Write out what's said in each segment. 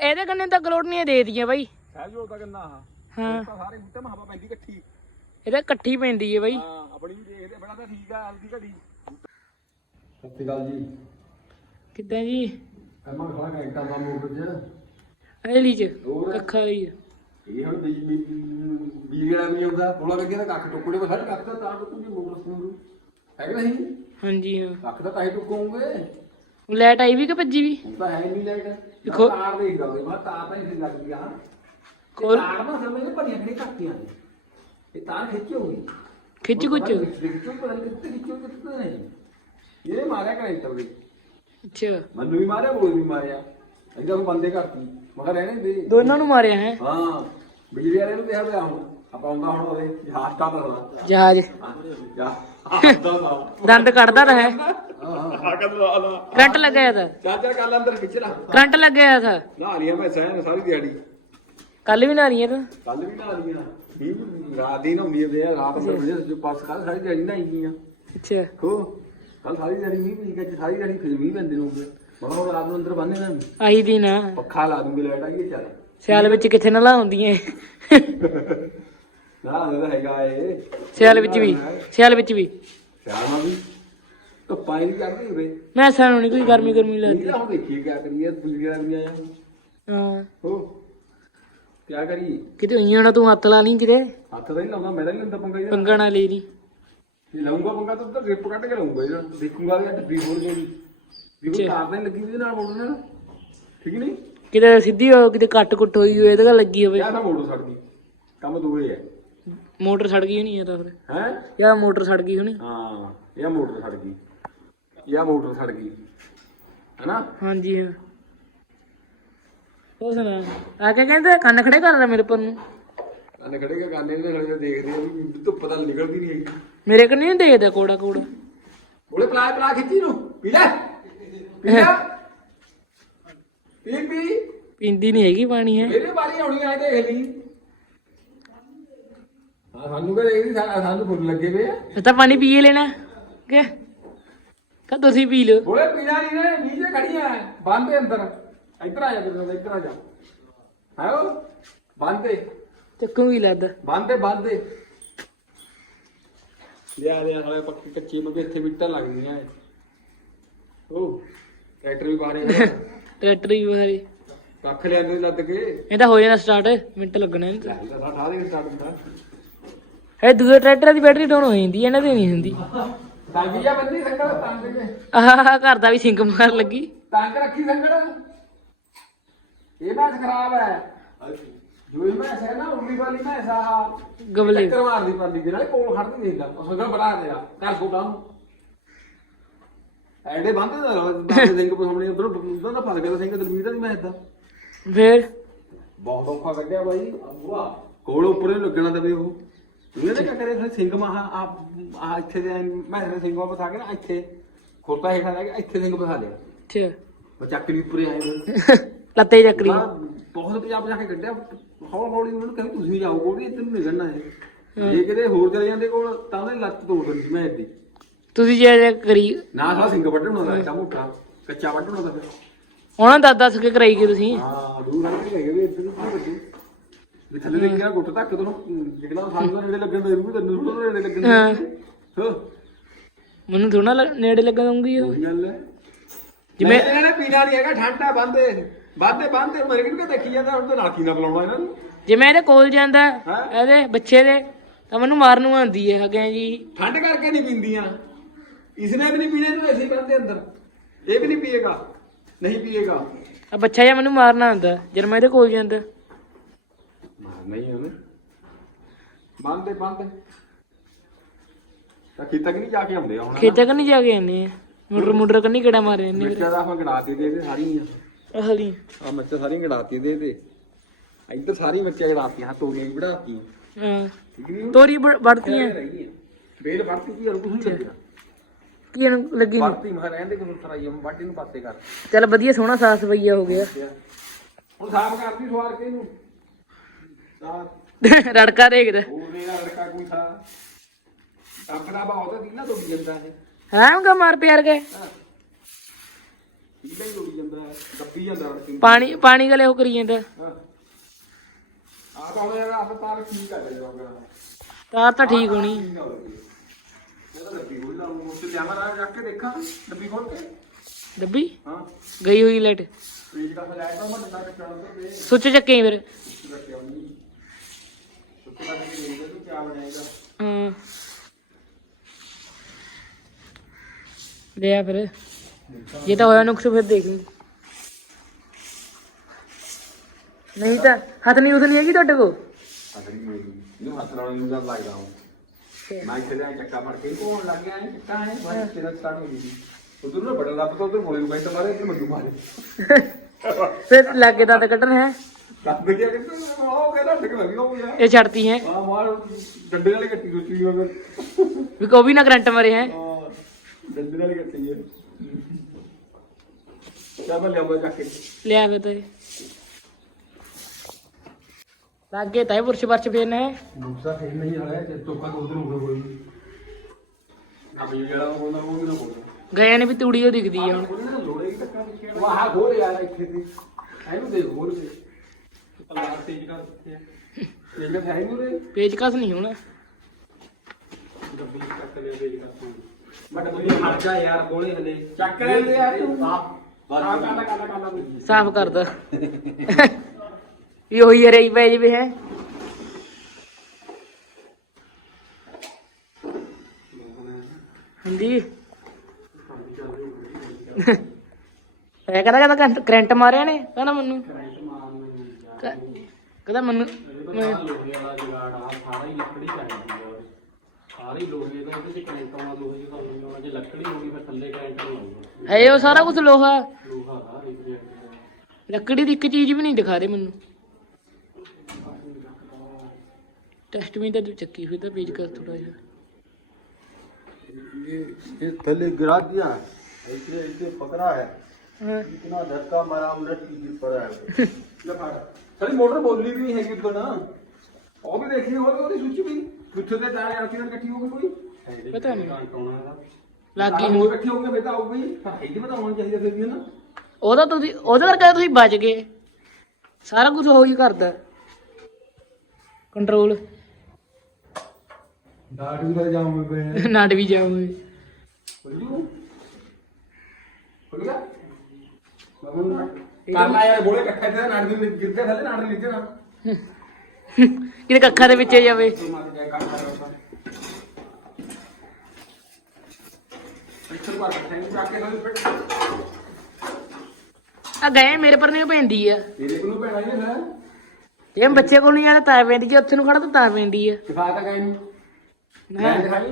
ਇਹਦੇ ਕੰਨੇ ਤਾਂ ਗਲੋਟਨੀਆਂ ਦੇ ਦਿੱਤੀਆਂ ਬਾਈ। ਸਹਿਜ ਹੋ ਤਾਂ ਕਿੰਨਾ ਆ ਹਾਂ। ਤਾਂ ਸਾਰੇ ਬੂਟੇ ਮਾ ਹਵਾ ਪੈਂਦੀ ਇਕੱਠੀ। ਇਹਦਾ ਇਕੱਠੀ ਪੈਂਦੀ ਹੈ ਬਾਈ। ਹਾਂ ਆਪਣੀ ਵੀ ਦੇਖਦੇ ਬੜਾ ਤਾਂ ਠੀਕ ਆ ਹਲਦੀ ਘੜੀ। ਸਤਿ ਸ਼੍ਰੀ ਅਕਾਲ ਜੀ। ਕਿੱਦਾਂ ਜੀ? ਕਰਮਾ ਖੜਾ ਘੰਟਾ ਦਾ ਮੋਟਰ ਚ ਐਲੀ ਚ ਹੋਰ? ਕੱਖਾ ਲਈ ਆ। ਇਹ ਹੁਣ ਬੀਜ ਬੀਜ ਵਾਲਾ ਨਹੀਂ ਆਉਂਦਾ ਬੋਲਾ ਲੱਗੇ ਤਾਂ ਕੱਖ ਟੁਕੜੇ ਬਸ ਹਟ ਕੱਖ ਤਾਂ ਤਾਂ ਟੁੱਕੂਗੀ ਮੋਟਰ ਨੂੰ। ਹੈ ਕਿ ਨਹੀਂ? ਹਾਂਜੀ ਹਾਂ। ਕੱਖ ਤਾਂ ਤਾਂ ਹੀ ਟੁੱਕੂਗੇ ਲਾਈਟ ਆਈ ਵੀ ਕਿ ਭੱਜੀ ਵੀ? ਹੁਣ ਤਾਂ ਹੈ ਨਹੀਂ ਲਾਈਟ ਦੇਖੋ। ਤਾਰ ਦੇਖਦਾ ਹੋਵੇ ਮੈਂ ਤਾਰ ਤਾਂ ਹੀ ਲੱਗ ਗਿਆ ਖੋਲ। ਤਾਰ ਨਾ ਸਮੇਂ ਨੇ ਭੜੀਆਂ ਖੜੀ ਕੱਟੀਆਂ ਨੇ। ਇਹ ਤਾਰ ਖਿੱਚੀ ਹੋਈ ਖਿੱਚ ਕੁੱਚ ਖਿੱਚੋ ਪਤਾ ਨਹੀਂ ਕਿੱਥੇ ਖਿੱਚੋ ਕਿੱਥੇ ਨਹੀਂ। ਇਹ ਮਾਰਿਆ ਕਰੈਕਟਰ ਦੇ ਅੱਛਾ। ਮੈਨੂੰ ਵੀ ਮਾਰਿਆ ਉਹ ਵੀ ਮਾਰਿਆ। ਨੂੰ ਬੰਦੇ ਕਰਤੀ ਮਗਰ ਰਹਿਣੇ ਦੇ ਦੋਨਾਂ ਨੂੰ ਮਾਰਿਆ ਹੈ? ਹਾਂ। ਬਿਜਲੀ ਵਾਲੇ ਨੂੰ ਕਿਹਾ ਪਿਆ ਹੁਣ। ਆਪਾਂ ਆਉਂਦਾ ਹੁਣ ਉਹਦੇ ਜਹਾਜ਼ ਤਾਂ ਦਾ ਜਹਾਜ਼। ਜਾ ਆਉਂਦਾ ਨਾ ਦੰਦ ਕੱਢਦਾ ਹੈ। ਹਾਂ ਲਾ ਕਰੰਟ ਲੱਗਿਆ ਤਾਂ। ਚਾਚਾ ਕੱਲ ਅੰਦਰ ਖਿੱਚ ਲਾ। ਕਰੰਟ ਲੱਗਿਆ ਤਾਂ। ਨਹਾ ਲਿਆ ਮੈਂ ਸਹਿਨ ਸਾਰੀ ਦਿਹਾੜੀ। ਕੱਲ ਵੀ ਨਾ ਤਾਂ। ਕੱਲ ਵੀ ਨਹਾ ਲੀਆਂ ਵੀ ਰਾਤ ਦੀ ਨਹਾਉਂਦੀ ਤੇ ਰਾਤ ਅੰਦਰ ਵਜੇ ਜੋ ਪਾਸ ਕੱਲ ਸਾਰੀ ਦਿਹਾੜੀ ਨਹਾਈ ਗਈਆਂ ਅੱਛਾ। ਹੋ ਕੱਲ ਸਾਰੀ ਦਿਹਾੜੀ ਮੀਂਹ ਪਈ ਗਿਆ ਸਾਰੀ ਦਿਹਾੜੀ ਹੁਣ ਰਾਤ ਨੂੰ ਅੰਦਰ ਬੰਨੇ ਨਾ ਆਹੀ ਦੀ ਨਾ ਪੱਖਾ ਲਾ ਦੂੰਗੇ ਲਾਈਟ ਆਈਏ ਚੱਲ। ਸਿਆਲ ਵਿੱਚ ਕਿੱਥੇ ਨਾ ਲਾਉਂਦੀਆਂ ਨਾ ਉਹਦਾ ਹੈਗਾ ਇਹ। ਸਿਆਲ ਵਿੱਚ ਵੀ ਸਿਆਲ ਵਿੱਚ ਵੀ। ਸਿਆਲ ਵੀ। ਕਰਦੀ ਮੈਂ ਸਾਨੂੰ ਨਹੀਂ ਕੋਈ ਗਰਮੀ ਗਰਮੀ ਲੱਗਦੀ ਨਹੀਂ ਹੁਣ ਦੇਖੀਏ ਕਿਆ ਕਰੀਏ ਬਿਜਲੀ ਵਾਲਾ ਵੀ ਆਇਆ ਹਾਂ। ਹੋ। ਕਿਆ ਕਰੀਏ? ਕਿਤੇ ਉਈਆਂ ਨਾ ਤੂੰ ਹੱਥ ਲਾ ਲਈ ਕਿਤੇ। ਹੱਥ ਤਾਂ ਨਹੀਂ ਲਾਉਂਦਾ ਮੈਂ ਤਾਂ ਨਹੀਂ ਲੈਂਦਾ ਪੰਗਾ ਇਹਦਾ। ਪੰਗਾ ਨਾ ਲਈ ਨਹੀਂ ਜੇ ਲਾਉਂਗਾ ਪੰਗਾ ਤਾਂ ਉੱਧਰ ਗ੍ਰਿਪ ਕੱਢ ਕੇ ਲਾਉਂਗਾ ਇਹਦਾ। ਦੇਖੂਗਾ ਵੀ ਡੱਬੀ ਬੋਲ ਗਈ ਵੀ ਕੋਈ ਤਾਰ ਨਹੀਂ ਲੱਗੀ ਵੀ ਇਹਦੇ ਨਾਲ ਮੋਟਰ ਨਾਲ। ਠੀਕ ਨਹੀਂ? ਕਿਤੇ ਸਿੱਧੀ ਹੋ ਕਿਤੇ ਕੱਟ ਕੁੱਟ ਹੋਈ ਹੋਏ ਇਹਦੇ ਨਾਲ ਲੱਗੀ ਹੋਵੇ। ਯਾ ਤਾਂ ਮੋਟਰ ਛੱਡਦੀ ਕੰਮ ਦੂਏ ਹੈ ਮੋਟਰ ਸੜ ਗਈ ਹੋਣੀ ਇਹ ਤਾਂ ਫਿਰ। ਹੈ? ਯਾ ਮੋਟਰ ਸੜ ਗਈ ਹੋਣੀ। ਹਾਂ ਇਹ ਮੋਟਰ ਛੱਡ ਗਈ। ਇਹ ਮੋਟਰ ਛੱਡ ਗਈ। ਹੈਨਾ? ਹਾਂਜੀ ਹਾਂ। ਉਹ ਸੁਣਾ। ਆ ਕੇ ਕਹਿੰਦੇ ਕੰਨ ਖੜੇ ਕਰ ਲੈ ਮੇਰੇ ਪਰ ਨੂੰ ਅੰਨੇ ਖੜੇ ਕੇ ਗਾਨੇ ਨੇ ਖੜੇ ਦੇਖਦੇ ਆ ਵੀ ਧੁੱਪ ਤਾਂ ਨਿਕਲਦੀ ਨਹੀਂ ਹੈਗੀ। ਮੇਰੇ ਕੰਨ ਨਹੀਂ ਦੇਖਦਾ ਕੋੜਾ ਕੋੜਾ। ਉਹਲੇ ਪਲਾ ਪਲਾ ਖਿੱਚੀ ਨੂੰ। ਪੀ ਲੈ। ਪੀ ਲੈ। ਪੀ ਪੀ। ਪੀਂਦੀ ਨਹੀਂ ਹੈਗੀ ਪਾਣੀ ਹੈ। ਮੇਰੇ ਵਾਰੀ ਆਉਣੀ ਆ ਦੇਖ ਲਈ। ਹਾਂ ਸਾਨੂੰ ਕਹ ਦੇਖਦੀ ਸਾ- ਸਾਨੂੰ ਫੁੱਲ ਲੱਗੇ ਵੇ ਆ। ਤਾਂ ਪਾਣੀ ਪੀਏ ਲੈਣਾ ਕਿ? ਕਾ ਤੁਸੀਂ ਪੀ ਲਓ। ਬੋਲੇ ਪੀਣਾ ਨਹੀਂ ਨੇ ਨੀਚੇ ਖੜੀਆਂ ਬੰਦੇ ਅੰਦਰ। ਇੱਧਰ ਆ ਜਾ ਬਿਰਨਾ ਇੱਧਰ ਆ ਜਾ। ਹੈ ਉਹ? ਬੰਦੇ ਚੱਕੂਗੀ ਲੱਦ। ਬੰਦੇ ਬੰਦੇ ਲਿਆ ਲਿਆ ਹਲੇ ਪੱਕੀ ਕੱਚੀ ਮੈਂ ਇੱਥੇ ਬਿੱਟਾਂ ਲੱਗਦੀਆਂ ਐ ਉਹ ਟਰੈਕਟਰ ਵੀ ਬਾਹਰੇ ਆ। ਟਰੈਕਟਰ ਹੀ। ਵਾਰੀ ਕੱਖ ਲਿਆਂਦੇ ਲੱਦ ਕੇ। ਇਹ ਤਾਂ ਹੋ ਜਾਣਾ ਸਟਾਰਟ ਮਿੰਟ ਲੱਗਣੇ ਨੇ। ਲੈ ਲੈ ਠਾ ਦੇ ਸਟਾਰਟ ਹੁੰਦਾ। ਇਹ ਦੂਏ ਟਰੈਕਟਰਾਂ ਦੀ ਬੈਟਰੀ ਡਾਊਨ ਹੋ ਜਾਂਦੀ ਇਹਨਾਂ ਦੀ ਨਹੀਂ ਹੁੰਦੀ। ਤੰਗ ਜਾਂ ਬੰਦੀ ਸੰਗਲ ਤੰਗ ਕੇ। ਆਹ ਘਰ ਦਾ ਵੀ ਸਿੰਕ ਮਾਰ ਲੱਗੀ। ਤੰਗ ਰੱਖੀ ਸੰਗਲ। ਇਹ ਮੈਚ ਖਰਾਬ ਹੈ। ਜੋ ਇਹ ਮੈਚ ਹੈ ਨਾ ਉਰਲੀ ਵਾਲੀ ਮੈਚ ਆ। ਗਬਲੇ ਟੱਕਰ ਮਾਰਦੀ ਪਰਦੀ ਦੇ ਨਾਲ ਕੋਲ ਖੜਦੀ ਨਹੀਂ ਹੁੰਦਾ। ਉਹ ਸੰਗਲ ਬਣਾ ਦੇਗਾ ਕਰ ਛੋਟਾ ਨੂੰ ਐਡੇ ਬੰਦੇ ਦਾ ਬੰਦੇ ਸਿੰਘ ਕੋ ਸਾਹਮਣੇ ਉਧਰ ਉਧਰ ਦਾ ਫਸ ਗਿਆ ਸਿੰਘ ਦਰਮੀਰ ਦਾ ਨਹੀਂ ਮੈਚ ਦਾ ਫੇਰ? ਬਹੁਤ ਔਖਾ ਕੱਢਿਆ ਬਾਈ। ਕੋਲ ਉੱਪਰ ਲੱਗਣਾ ਤੇ ਵੀ ਉਹ। ਇਹਨੇ ਤਾਂ ਕਿਆ ਕਰੇ ਫਿਰ ਸਿੰਘ ਮਹਾ ਆ ਆ ਇੱਥੇ ਦੇ ਮੈਂ ਨੇ ਸਿੰਘ ਬਸਾ ਕੇ ਨਾ ਇੱਥੇ ਖੋਤਾ ਹੇਠਾਂ ਲੈ ਕੇ ਇੱਥੇ ਸਿੰਘ ਬਸਾ ਲਿਆ। ਅੱਛਾ ਉਹ ਚੱਕ ਲਈ ਉੱਪਰੇ ਆਏ ਹੋਏ। ਲੱਤੇ ਚੱਕਰੀ ਬਹੁਤ ਪੰਜਾਬ ਜਾ ਕੇ ਕੱਢਿਆ। ਹੌਲੀ ਹੌਲੀ ਉਹਨਾਂ ਨੂੰ ਕਹਿੰਦੇ ਤੁਸੀਂ ਜਾਓ ਕੋਲ ਇੱਧਰ ਨੂੰ ਨਿਕਲਣਾ ਹੈ। ਜੇ ਕਿਤੇ ਹੋਰ ਚਲੇ ਜਾਂਦੇ ਕੋਲ ਤਾਂ ਉਹਨੇ ਲੱਤ ਤੋੜ ਦਿੰਦੀ ਮੈਂ ਇੱਦੀ ਤੁਸੀਂ ਜੇ ਕਰੀ ਨਾ ਸਾਲਾ ਸਿੰਘ ਵੱਢਣ ਦਾ ਐਡਾ ਮੋਟਾ। ਕੱਚਾ ਵੱਢਣ ਦਾ ਫਿਰ। ਉਹਨਾਂ ਦਾ ਦੱਸ ਕੇ ਕਰਾਈ ਗਏ ਤੁਸੀਂ? ਹਾਂ ਦੂਰ ਹਟ ਕੇ ਗਏ ਵੀ ਇੱਧਰ ਨੂੰ ਕੀ ਵੱਢੂ? ਵੀ ਥੱਲੇ ਦੇਖਿਆ ਗੁੱਟ ਤੱਕ ਤੋਂ ਜਿਹੜਾ ਸਾਨੂੰ ਨੇੜੇ ਲੱਗਣ ਦਾ ਵੀ ਤੈਨੂੰ ਥੋੜਾ ਨੇੜੇ ਲੱਗਣ ਦਾ ਹਾਂ। ਮੈਨੂੰ ਥੋੜਾ ਨੇੜੇ ਲੱਗਾ ਦਊਂਗੀ ਉਹ। ਗੱਲ ਹੈ। ਜਿਵੇਂ- ਜਿਵੇਂ ਇਹਨਾਂ ਨੇ ਪੀਣਾ ਹੈਗਾ ਠੰਡਾ ਬੰਦੇ। ਬੰਦੇ ਬੰਦੇ ਮੇਰੇ ਕਿਹਨੂੰ ਦੇਖੀ ਜਾਂਦਾ ਹੁਣ ਤਾਂ ਨਾਕੀ ਨਾ ਬੁਲਾਉਣਾ ਇਹਨਾਂ ਨੂੰ। ਜੇ ਮੈਂ ਇਹਦੇ ਕੋਲ ਜਾਂਦਾ ਹੈਂ? ਇਹਦੇ ਬੱਚੇ ਦੇ ਤਾਂ ਮੈਨੂੰ ਮਾਰਨ ਨੂੰ ਆਉਂਦੀ ਹੈ ਅਗੇ ਜੀ। ਠੰਡ ਕਰਕੇ ਨਹੀਂ ਪੀਂਦੀਆਂ। ਇਸਨੇ ਵੀ ਨਹੀਂ ਪੀਣੇ ਨੂੰ ਐਸੇ ਬੰਦੇ ਅੰਦਰ। ਇਹ ਵੀ ਨਹੀਂ ਪੀਏਗਾ ਨਹੀਂ ਪੀਏਗਾ। ਆ ਬੱਚਾ ਜਿਹਾ ਮੈਨੂੰ ਮਾਰਨਾ ਹੁੰਦਾ ਜਦ ਮੈਂ ਇਹਦੇ ਕੋਲ ਜਾਂਦਾ। ਨਹੀਂ ਉਹਨੇ। ਬੰਦੇ ਬੰਦੇ ਤਾਂ ਖੇਤਾਂ ਕਿ ਨਹੀਂ ਜਾ ਕੇ ਆਉਂਦੇ ਆ ਹੁਣ। ਖੇਤਾਂ ਕੰਨੀ ਜਾ ਕੇ ਆਨੇ ਆ ਮੁੰਡਰ ਮੁੰਡਰ ਕੰਨੀ ਕਿਹੜਾ ਮਾਰੇ ਇਹਨੇ ਮਿਰਚਾਂ ਦਾ ਆਪਾਂ ਗੜਾਤੀ ਦੇ ਦੇ ਸਾਰੀਆਂ ਅਹਲੀ ਆ ਮਿਰਚਾਂ ਸਾਰੀਆਂ ਗੜਾਤੀ ਦੇ ਦੇ। ਇੱਧਰ ਸਾਰੀ ਮਿਰਚਾਂ ਗੜਾਤੀਆਂ ਤੋਰੀਆਂ ਵੀ ਵੜਾਤੀਆਂ ਹਾਂ। ਠੀਕ ਨਹੀਂ ਤੋਰੀ ਵੜਤੀਆਂ ਬੇਲ ਵੜਤੀ ਕੀ ਹੋਰ ਕੁਝ ਨਹੀਂ ਲੱਗਿਆ ਕੀ ਇਹਨੂੰ ਲੱਗੀ ਨੂੰ? ਵੜਤੀ ਮੈਂ ਰਹਿੰਦੇ ਕਿ ਸਰਾਈ ਵਾਟੀ ਨੂੰ ਪਾਸੇ ਕਰ। ਚੱਲ ਵਧੀਆ ਸੋਹਣਾ ਸਾਸ ਸਵਈਆ ਹੋ ਗਿਆ। ਹੁਣ ਸਾਫ਼ ਕਰਦੀ ਸਵਾਰ ਕੇ ਇਹਨੂੰ। ਰੜਕਾ ਦੇਖਦਾ ਹੋਰ ਮੇਰਾ ਲੜਕਾ ਕੋਈ ਥਾ। ਆਪਣਾ ਬਹੁਤ ਦੀ ਨਾ ਤੋਂ ਜਾਂਦਾ ਹੈ ਹੈ ਉਹਗਾ ਮਾਰ ਪਿਆਰ ਗਏ ਠੀਲਾ ਹੀ ਲੋੜੀ ਜਾਂਦਾ ਹੈ, ਦੱਬੀ ਜਾਂਦਾ ਰੜਕੀ ਪਾਣੀ ਪਾਣੀ ਗਲੇ ਉਹ ਕਰੀ ਜਾਂਦਾ। ਆ ਤਾਂ ਹੁਣ ਯਾਰ ਆਪ ਤਾਰ ਠੀਕ ਕਰ ਲਿਆ ਹੋਗਾ ਤਾਰ ਤਾਂ ਠੀਕ ਹੋਣੀ। ਆ ਤਾਂ ਡੱਬੀ ਖੋਲ ਲਾ ਉਹ ਤੇ ਲਿਆਵਾਂ ਨਾ ਜਾ ਕੇ ਦੇਖਾਂ। ਡੱਬੀ ਖੋਲ ਕੇ। ਡੱਬੀ? ਹਾਂ। ਗਈ ਹੋਈ ਲਾਈਟ। ਦਾ ਫਲੈਟ ਤਾਂ ਮੈਂ ਤੋਂ ਸੁੱਚ ਚੱਕੇ ਫਿਰ। ਰੱਖਿਆ ਨਹੀਂ ਸੁੱਤੇ ਦਾ ਕੀ ਹੋਊਗਾ ਤੂੰ ਕੀ ਬਣਾਏਗਾ ਹਾਂ। ਲਿਆ ਫਿਰ। ਜੇ ਤਾਂ ਹੋਇਆ ਨੁਕਸ ਫਿਰ ਦੇਖ ਲਈ। ਨਹੀਂ ਤਾਂ ਹੱਥ ਨਹੀਂ ਉਸਨੀ ਹੈਗੀ ਤੁਹਾਡੇ ਕੋਲ? ਮੇਰੀ ਇਹਨੂੰ ਹੱਥ ਲਾਉਣ ਨੂੰ ਜਦ ਲੱਗਦਾ ਹਾਂ ਮੈਂ ਇੱਥੇ ਲਿਆ ਚੱਕਾ ਫੜ ਕੇ ਕੋਣ ਲੱਗ ਗਿਆ ਇਹ ਚੱਕਾ ਹੈ ਬਸ ਤੇਰਾ ਸਟਾਰਟ ਹੋ ਗਈ ਉਧਰ ਨਾ ਬੜਾ ਲੱਭ ਤੋਂ ਉਧਰ ਮੋਲੇ ਨੂੰ ਬੈਠ ਮਾਰੇ ਇੱਧਰ ਮੈਨੂੰ ਮਾਰੇ। ਫਿਰ ਲੱਗੇ ਤਾਂ ਕੱਢਣ ਹੈ। ਲੱਗ ਗਿਆ ਕਿ ਉਹ ਕਹਿੰਦਾ ਟਿਕ ਲੱਗੀ ਹੋ ਗਿਆ ਇਹ ਛੱਡਤੀ ਹੈ। ਆ ਮਾਰ ਡੰਡੇ ਵਾਲੀ ਕੱਟੀ ਸੋਚੀ ਮਗਰ ਵੀ ਕੋ ਵੀ ਨਾ ਕਰੰਟ ਮਾਰੇ ਹੈ। ਹਾਂ ਡੰਡੇ ਵਾਲੀ ਕੱਟੀ ਹੈ। ਚਾਹ ਮੈਂ ਲਿਆਉਂਦਾ ਚੱਕ ਕੇ। ਲਿਆ ਫਿਰ ਤੇ ਲੱਗੇ ਤਾਂ ਇਹ ਪੁਰਸ਼ ਪਰਚ ਫੇਰਨਾ ਹੈ ਦੂਸਰਾ ਫੇਰ ਨਹੀਂ ਆਇਆ ਤੇ ਟੋਕਾ ਤੋਂ ਉਧਰ ਹੋਗਾ ਕੋਈ। ਅਬੇ ਜਿਹੜਾ ਉਹ ਨਾ ਉਹ ਵੀ ਨਾ ਬੋਲ ਗਏ ਨੇ ਵੀ ਤੂੜੀ ਉਹ ਦਿਖਦੀ ਆ ਹੁਣ। ਲੋੜੇ ਟੱਕਾ ਆਹ ਖੋਲ ਯਾਰ ਇੱਥੇ ਤੇ। ਇਹਨੂੰ ਦੇ ਖੋਲ ਕੇ ਪਲਾਰ ਤੇਜ ਕਰ ਦਿੱਤੇ ਆ ਇਹ ਹੈ ਨਹੀਂ ਉਰੇ ਪੇਚਕਸ ਨਹੀਂ ਹੋਣਾ। ਲਿਆ ਤੇਜ ਕਰ ਮੈਂ ਡੱਬੀ ਹਟ ਜਾ ਯਾਰ ਕੋਲੇ ਹਲੇ ਚੱਕ ਲੈਂਦੇ ਯਾਰ ਤੂੰ ਬਸ ਕਾਲਾ ਕਾਲਾ ਕਾਲਾ ਸਾਫ਼ ਕਰਦਾ ਇਹ ਹੋਈ ਰਹੀ ਪੈ ਜਵੇ ਹੈ। ਹਾਂਜੀ। ਇਹ ਕਹਿੰਦਾ ਕਹਿੰਦਾ ਕਰੰਟ- ਕਰੰਟ ਮਾਰਿਆ ਨੇ ਕਹਿੰਦਾ ਮੈਨੂੰ। ਕਹਿੰਦਾ ਮੈਨੂੰ ਮੈਂ- ਲੋਹੇ ਵਾਲਾ ਜਗਾੜ ਆ ਸਾਰਾ ਹੀ ਲੱਕੜੀ ਚਾਹੀਦੀ ਆ ਸਾਰੀ ਲੋਹੇ ਦਾ ਉਹਦੇ ਚ ਕਰੰਟ ਆਉਣਾ ਲੋਹੇ ਚ ਤੁਹਾਨੂੰ ਆਉਣਾ ਜੇ ਲੱਕੜੀ ਹੋਗੀ ਫਿਰ ਥੱਲੇ ਕਰੰਟ ਲਾਉਂਗਾ ਹੈ ਉਹ ਸਾਰਾ ਕੁਝ ਲੋਹਾ ਲੋਹਾ ਦਾ ਰਿਫਲੈਕਟਰ ਲੱਕੜੀ ਦੀ ਇੱਕ ਚੀਜ਼ ਵੀ ਨਹੀਂ ਦਿਖਾ ਰਹੇ ਮੈਨੂੰ ਟੈਸਟ ਵੀ ਤਾਂ ਤੂੰ ਚੱਕੀ ਹੋਈ ਤਾਂ ਪੇਜ ਕਰ ਥੋੜਾ ਜਿਹਾ ये ये थैले गिरा दिया ऐसे ऐसे पकड़ा है ਹਾਂ इतना धक्का मारा उलट की गिर पड़ा है ਲੈ ਫੜ ਸਾਡੀ ਮੋਟਰ ਬੋਲੀ ਵੀ ਨਹੀਂ ਹੈਗੀ ਉਦੋਂ ਨਾ ਉਹ ਵੀ ਦੇਖੀ ਹੋਰ ਉਹਦੀ ਸੁੱਚੀ ਵੀ। ਕਿੱਥੇ ਤੇ ਜਾ ਯਾਰ ਕਿਹਨਾਂ ਇਕੱਠੀ ਹੋ ਗਈ ਕੋਈ। ਪਤਾ ਨਹੀਂ। ਕਾਉਣਾ ਇਹਦਾ ਲੱਗੀ ਲੱਗੀ ਹੋਰ ਇਕੱਠੀ ਹੋ ਗਈ ਬੇਟਾ ਆਊਗੀ। ਇਹਦੀ ਪਤਾ ਹੋਣਾ ਚਾਹੀਦਾ ਫਿਰ ਵੀ ਨਾ। ਉਹਦਾ ਤੁਸੀਂ ਉਹਦੇ ਕਰਕੇ ਤੁਸੀਂ ਬਚ ਗਏ। ਸਾਰਾ ਕੁਝ ਉਹ ਹੀ ਕਰਦਾ। ਕੰਟਰੋਲ ਦਾੜੀ ਦਾ ਜਾਮ ਪਏ ਨਾਟ ਵੀ ਜਾਵੇ ਖੁੱਲ ਜੂ। ਖੁੱਲ ਗਿਆ। ਬਾਬੂ ਨਾ ਕਾਲਾ ਯਾਰ ਬੋਲੇ ਇਕੱਠੇ ਤੇ ਨਾੜ ਦੀ ਗਿਰ ਕੇ ਥੱਲੇ ਨਾੜ ਦੀ ਲਿਖੇ ਨਾ ਕੱਖਾਂ ਦੇ ਵਿੱਚ ਜਾਵੇ? ਆ ਗਏ ਮੇਰੇ ਪਰ ਨਹੀਂ ਪੈਂਦੀ ਆ। ਤੇਰੇ ਕੋਲ ਨੂੰ। ਪੈਣਾ ਹੀ ਬੱਚੇ ਕੋਲ ਨਹੀਂ ਆਦਾ ਤਾਂ ਪੈਂਦੀ ਜੇ ਉੱਥੇ ਨੂੰ ਖੜਾ ਤਾਂ ਤਾਂ ਪੈਂਦੀ ਆ। ਕਿਫਾਇਤ ਹੈ ਨੂੰ। ਮੈਂ ਦਿਖਾਈ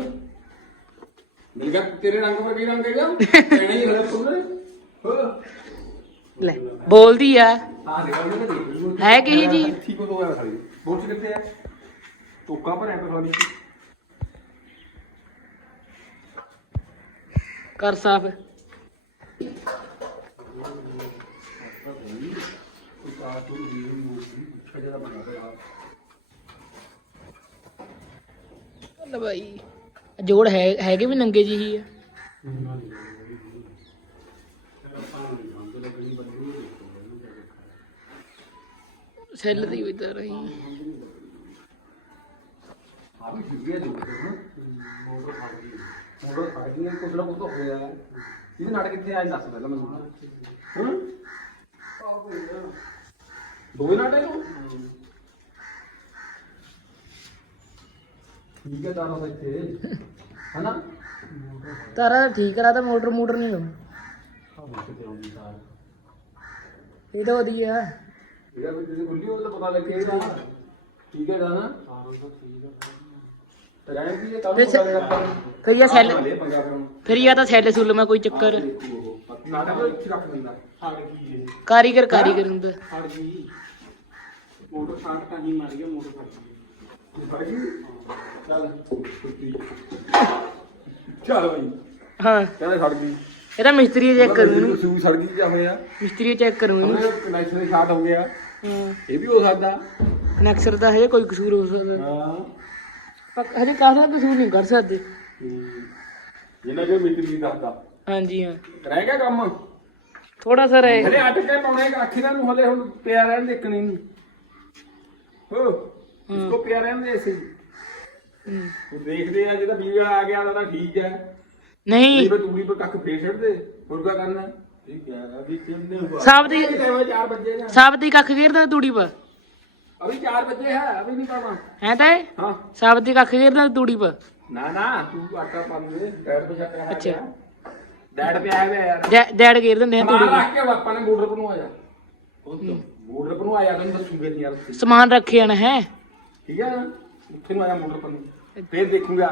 ਮਿਲ ਗਿਆ ਤੇਰੇ ਰੰਗ ਪਰ ਕੀ ਰੰਗ ਹੈ ਗਿਆ ਕਹਿਣਾ ਹੀ ਹਲੇ ਤੁਮਨੇ ਹੋ ਲੈ। ਬੋਲਦੀ ਆ ਆ ਦੇਖੋ ਉਹਨੇ ਦੇਖ ਹੈ ਕੀ ਜੀ ਠੀਕ ਹੋ ਤੋਂ ਗਿਆ ਸਾਲੀ ਬੋਲ ਕਿੱਥੇ ਹੈ ਟੋਕਾ ਭਰਿਆ ਪਿਆ ਸਾਲੀ ਦੀ ਵੀ ਤਾਂ ਰਹੀ। ਆ ਵੀ ਜਿੱਗੇ ਦੇ ਮੋਟਰ ਫੜ ਗਈ। ਮੋਟਰ ਫੜ ਗਈ। ਕੁਛ ਨਾ ਕੁਛ ਤਾਂ ਹੋਇਆ ਹੈ। ਇਹਦੇ ਨਾਟਕ ਕਿੱਥੇ ਆਇਆ ਦੱਸ ਪਹਿਲਾਂ ਮੈਨੂੰ। ਹਾਂ? ਦੋਵੇਂ ਨਾਟਕ ਨੂੰ ਠੀਕ ਹੈ ਤਾਂ ਇੱਥੇ। ਹਨਾ? ਤਾਰਾ ਤਾਂ ਠੀਕ ਕਰਾ ਤਾਂ ਮੋਟਰ ਮੋਟਰ ਨਹੀਂ ਹਾਂ ਇਹ ਤਾਂ ਵਧੀਆ। ਇਹਦਾ ਵੀ ਜਿਹੜੀ ਖੁੱਲੀ ਉਹ ਤਾਂ ਪਤਾ ਲੱਗੇਗਾ ਠੀਕ ਹੈ ਨਾ? ਤੇ ਰਹਿਣ ਦੀ ਇਹ ਕੱਲ ਤੇ ਪਤਾ ਲੱਗਾ ਆਪਾਂ ਨੂੰ। ਫਿਰ ਇਹ ਸੈੱਲ ਲੈ ਪੰਗਾ ਫਿਰ ਹੁਣ ਫਿਰ ਇਹ ਤਾਂ ਸੈੱਲ ਸੁੱਲ ਮੈਂ ਕੋਈ ਚੱਕਰ। ਨਾਟਕ ਨੂੰ ਇੱਥੇ ਰੱਖ ਦਿੰਦਾ। ਹੜ ਗਈ ਇਹ। ਕਾਰੀਗਰ ਕਾਰੀਗਰ ਹੁੰਦਾ ਹੜ ਗਈ। ਮੋਟਰ ਸ਼ਾਟ ਤਾਂ ਹੀ ਮਾਰ ਗਿਆ ਮੋਟਰ ਫੜ ਗਈ। ਗਈ? ਚੱਲ। ਛੁੱਟੀ ਚੱਲ ਬਈ। ਹਾਂ। ਕਹਿੰਦੇ ਸੜ ਗਈ। ਇਹ ਤਾਂ ਮਿਸਤਰੀ ਚੈੱਕ ਕਰੂ। ਇਹਨੂੰ ਸੂ ਸੜ ਗਈ ਕਿਆ ਹੋਇਆ? ਮਿਸਤਰੀ ਚੈੱਕ ਕਰੂ ਇਹਨੂੰ। ਉਹਨੇ ਕਨੈਕਸ਼ਨ ਸ਼ਾਟ ਹੋ ਗਿਆ। ਹਾਂ। ਇਹ ਵੀ ਹੋ ਸਕਦਾ। ਕਨੈਕਸਰ ਦਾ ਹੈ ਕੋਈ ਕਸੂਰ ਹੋ ਸਕਦਾ। ਹਾਂ। ਪਰ ਹਜੇ ਕਾਹਦਾ ਕਸੂਰ ਨਹੀਂ ਕਰ ਸਕਦੇ। ਜਿੰਨਾ ਕਿ ਮਿੱਤਰੀ ਨਹੀਂ ਦੱਸਦਾ ਹਾਂਜੀ ਹਾਂ। ਰਹਿ ਗਿਆ ਕੰਮ? ਥੋੜਾ ਸਾ ਰਹੇ ਹਲੇ ਅੱਡ ਕੇ ਪਾਉਣੇ ਅੱਖੀਆਂ ਨੂੰ ਹਲੇ ਹੁਣ ਪਿਆ ਰਹਿਣ ਦੇ ਕਣੀ ਨੂੰ। ਹੋ ਇਸਕੋ ਪਿਆ ਰਹਿਣ ਦੇ ਐਸੇ ਹੂੰ। ਉਹ ਦੇਖਦੇ ਆ ਜਿਹਦਾ ਬੀਜ ਆ ਗਿਆ ਤਾਂ ਠੀਕ ਹੈ। ਨਹੀਂ। ਫਿਰ ਤੂੜੀ ਪਰ ਕੱਖ ਫੇਰ ਛੱਡ ਦੇ ਹੋਰ ਕੀ ਕਰਨਾ ठीक है अभी कितने हुआ ਸਾਬ ਦੀ ਟਾਈਮ 4 ਵਜੇ ਹੈ ਸਾਬ ਦੀ ਕੱਖ ਘੇਰਦਾ ਤੂੜੀ ਪਰ ਅਭੀ 4 ਵਜੇ ਹੈ ਅਭੀ ਨਹੀਂ ਪਾਣਾ ਹੈ ਤਾਂ ਇਹ? ਹਾਂ ਸਾਬ ਦੀ ਕੱਖ ਘੇਰਦਾ ਤੂੜੀ ਪਰ ਨਾ ਨਾ ਤੂੰ ਆਟਾ ਪਾਣ ਦੇ ਡੈਡ ਤੇ ਛੱਟ ਹੈ ਅੱਛਾ। ਡੈਡ ਪਿਆ ਹੈ ਯਾਰ ਡੈ- ਡੈਡ ਘੇਰ ਦਿੰਦੇ ਆ ਸਮਾਨ ਤੂੜੀ ਰੱਖ ਕੇ ਆਪਾਂ ਨੇ ਬੋਰਡਰ ਪਰ ਨੂੰ ਆ ਜਾ ਬੋਰਡਰ ਪਰ ਨੂੰ ਆ ਜਾ ਤੈਨੂੰ ਦੱਸੂਗੇ ਨਹੀਂ ਯਾਰ ਉੱਥੇ। ਸਮਾਨ ਰੱਖੇ ਨਾ ਹੈ ਠੀਕ ਹੈ ਨਾ ਉੱਥੇ ਨੂੰ ਆ ਜਾ ਬੋਰਡਰ ਪਰ ਨੂੰ ਫੇਰ ਦੇਖੂਗੇ